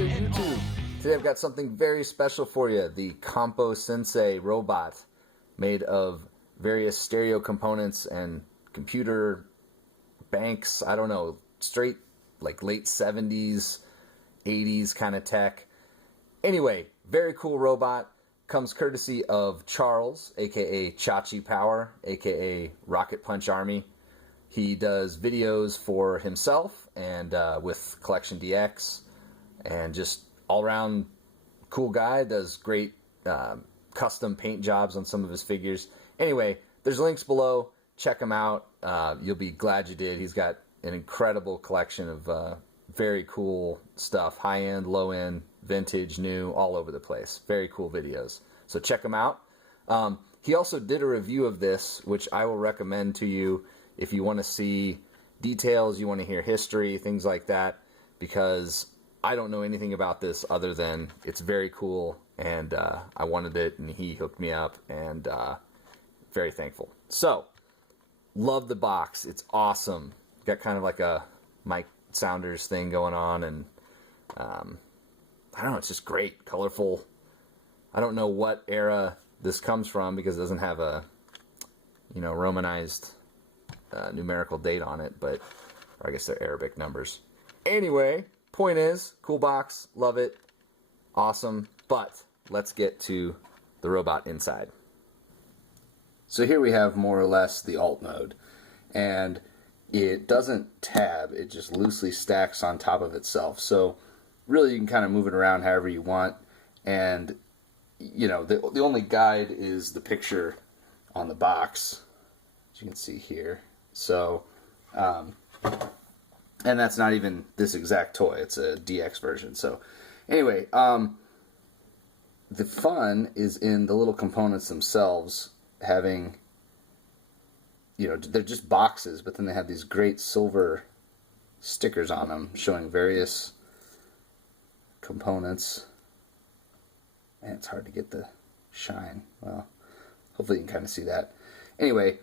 there, YouTube. Today I've got something very special for you. The Composensai robot, made of various stereo components and computer banks. I don't know, straight like late 70s, 80s kind of tech. Anyway, very cool robot. Comes courtesy of Charles, aka Chachi Power, aka Rocket Punch Army. He does videos for himself and with Collection DX, and just all-around cool guy. Does great custom paint jobs on some of his figures. Anyway, there's links below. Check him out. You'll be glad you did. He's got an incredible collection of very cool stuff. High-end, low-end, vintage, new, all over the place. Very cool videos. So check him out. He also did a review of this, which I will recommend to you if you want to see details, you want to hear history, things like that, because I don't know anything about this other than it's very cool, and I wanted it, and he hooked me up, and very thankful. So, love the box. It's awesome. Got kind of like a Mike Sounders thing going on, and I don't know, it's just great, colorful. I don't know what era this comes from because it doesn't have a, you know, Romanized numerical date on it, but or I guess they're Arabic numbers. Anyway, point is, cool box, love it, awesome. But let's get to the robot inside. So here we have more or less the alt mode, and it doesn't tab, it just loosely stacks on top of itself. So really you can kind of move it around however you want, and you know, the only guide is the picture on the box, as you can see here. So, and that's not even this exact toy, it's a DX version. So anyway, the fun is in the little components themselves having, you know, they're just boxes, but then they have these great silver stickers on them showing various components. Man, it's hard to get the shine. Well, hopefully you can kind of see that. Anyway,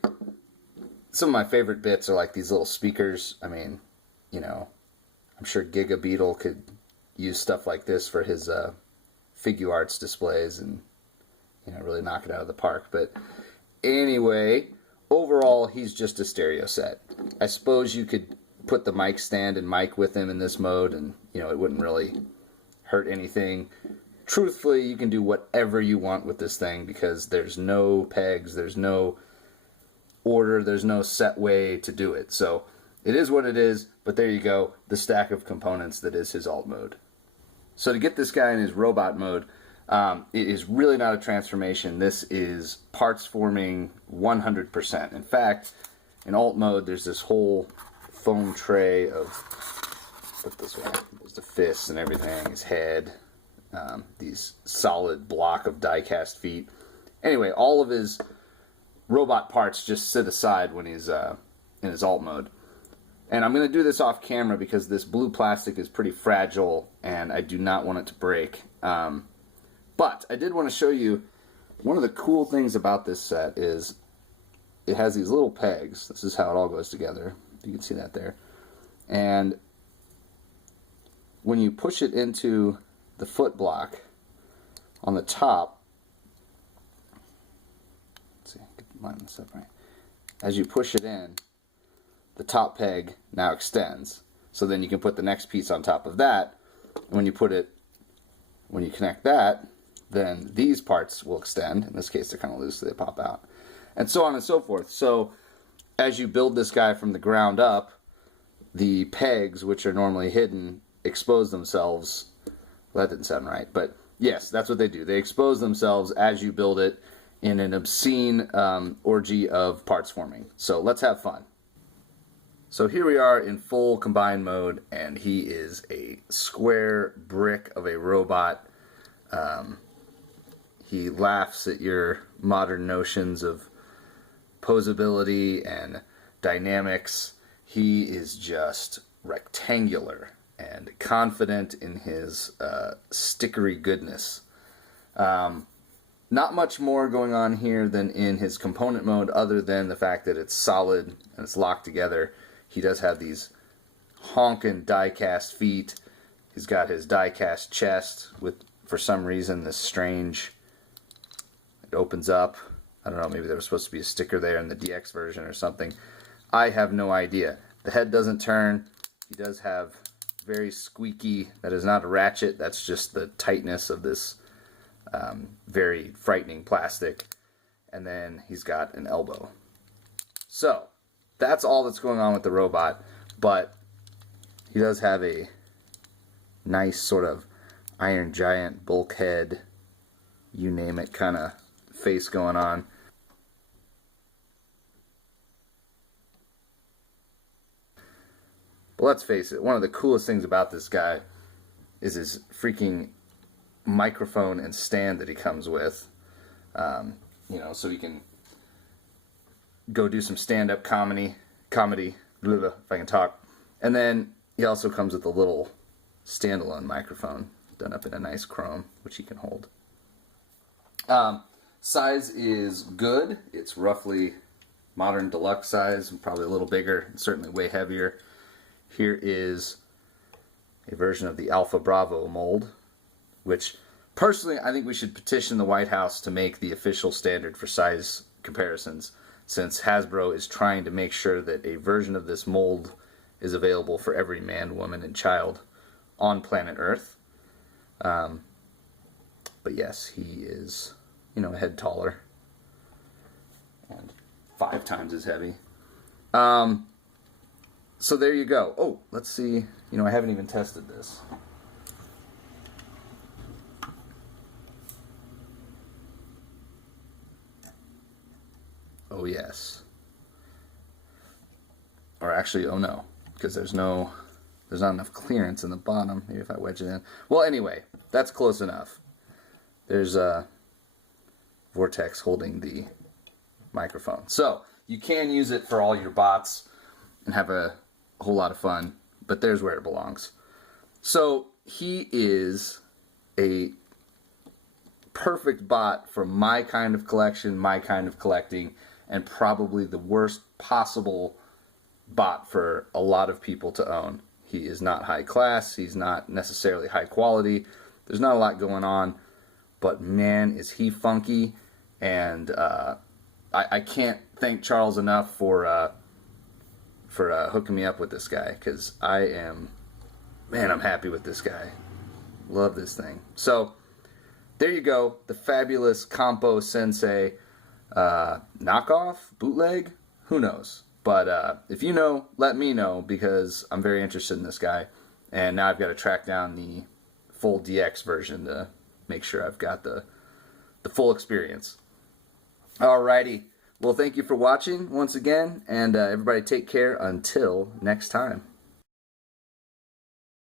some of my favorite bits are like these little speakers. I mean, you know, I'm sure Giga Beetle could use stuff like this for his figure arts displays and, you know, really knock it out of the park. But anyway, overall, he's just a stereo set. I suppose you could put the mic stand and mic with him in this mode, and, you know, it wouldn't really hurt anything. Truthfully, you can do whatever you want with this thing because there's no pegs, there's no order, there's no set way to do it. So it is what it is, but there you go, the stack of components that is his alt mode. So to get this guy in his robot mode, it is really not a transformation. This is parts forming 100%. In fact, in alt mode, there's this whole foam tray of, put it this way, there's the fists and everything, his head, these solid block of die-cast feet. Anyway, all of his robot parts just sit aside when he's in his alt mode. And I'm going to do this off camera because this blue plastic is pretty fragile and I do not want it to break. But I did want to show you one of the cool things about this set is it has these little pegs. This is how it all goes together. You can see that there. And when you push it into the foot block on the top, let's see, line this up right. As you push it in, the top peg now extends. So then you can put the next piece on top of that. When you connect that, then these parts will extend. In this case, they're kind of loose, so they pop out. And so on and so forth. So as you build this guy from the ground up, the pegs, which are normally hidden, expose themselves. Well, that didn't sound right, but yes, that's what they do. They expose themselves as you build it in an obscene orgy of parts forming. So let's have fun. So here we are in full combined mode, and he is a square brick of a robot. He laughs at your modern notions of posability and dynamics. He is just rectangular and confident in his stickery goodness. Not much more going on here than in his component mode other than the fact that it's solid and it's locked together. He does have these honkin' die-cast feet. He's got his die-cast chest with, for some reason, this strange... It opens up. I don't know, maybe there was supposed to be a sticker there in the DX version or something. I have no idea. The head doesn't turn. He does have very squeaky... That is not a ratchet. That's just the tightness of this very frightening plastic. And then he's got an elbow. So, that's all that's going on with the robot. But he does have a nice sort of Iron Giant, bulkhead, you name it, kind of face going on. But let's face it, one of the coolest things about this guy is his freaking microphone and stand that he comes with. You know, so he can go do some stand-up comedy, blah, blah, if I can talk. And then he also comes with a little standalone microphone done up in a nice chrome, which he can hold. Size is good. It's roughly modern deluxe size, probably a little bigger, certainly way heavier. Here is a version of the Alpha Bravo mold, which personally I think we should petition the White House to make the official standard for size comparisons, since Hasbro is trying to make sure that a version of this mold is available for every man, woman, and child on planet Earth. But yes, he is, you know, a head taller and 5 times as heavy. So there you go. Oh, let's see. You know, I haven't even tested this. Oh, yes. Or actually, oh no, because there's not enough clearance in the bottom. Maybe if I wedge it in. Well, anyway, that's close enough. There's a Vortex holding the microphone. So, you can use it for all your bots and have a whole lot of fun, but there's where it belongs. So, he is a perfect bot for my kind of collection, my kind of collecting, and probably the worst possible bot for a lot of people to own. He is not high class, he's not necessarily high quality, there's not a lot going on, but man, is he funky, and I can't thank Charles enough for hooking me up with this guy, because I'm happy with this guy. Love this thing. So, there you go, the fabulous Composensai knockoff, bootleg, who knows? But if you know, let me know, because I'm very interested in this guy. And now I've got to track down the full DX version to make sure I've got the full experience. Alrighty. Well, thank you for watching once again, and everybody take care until next time.